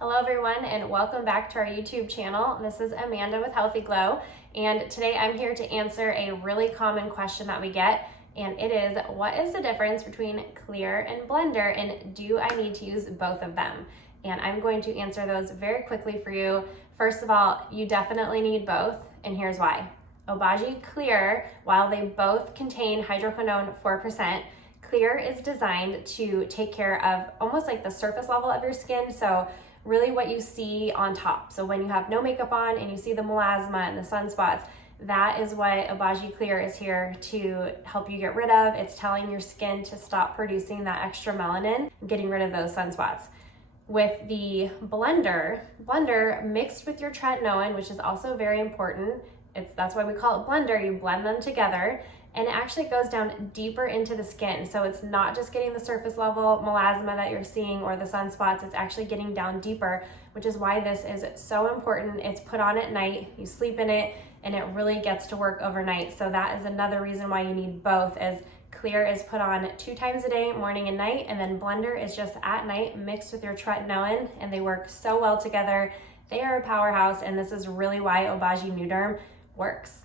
Hello everyone and welcome back to our YouTube channel. This is Amanda with Healthy Glow, and today I'm here to answer a really common question that we get, and it is, what is the difference between clear and blender, and do I need to use both of them? And I'm going to answer those very quickly for you. First of all, you definitely need both, and here's why. Obagi Clear, while they both contain hydroquinone 4%, Clear is designed to take care of almost like the surface level of your skin, so really what you see on top. So when you have no makeup on and you see the melasma and the sunspots, that is what Obagi Clear is here to help you get rid of. It's telling your skin to stop producing that extra melanin, getting rid of those sunspots. With the blender mixed with your tretinoin, which is also very important, that's why we call it blender. You blend them together, and it actually goes down deeper into the skin. So it's not just getting the surface level melasma that you're seeing or the sunspots, it's actually getting down deeper, which is why this is so important. It's put on at night, you sleep in it, and it really gets to work overnight. So that is another reason why you need both, as Clear is put on 2 times a day, morning and night, and then blender is just at night mixed with your tretinoin, and they work so well together. They are a powerhouse, and this is really why Obagi New Derm works.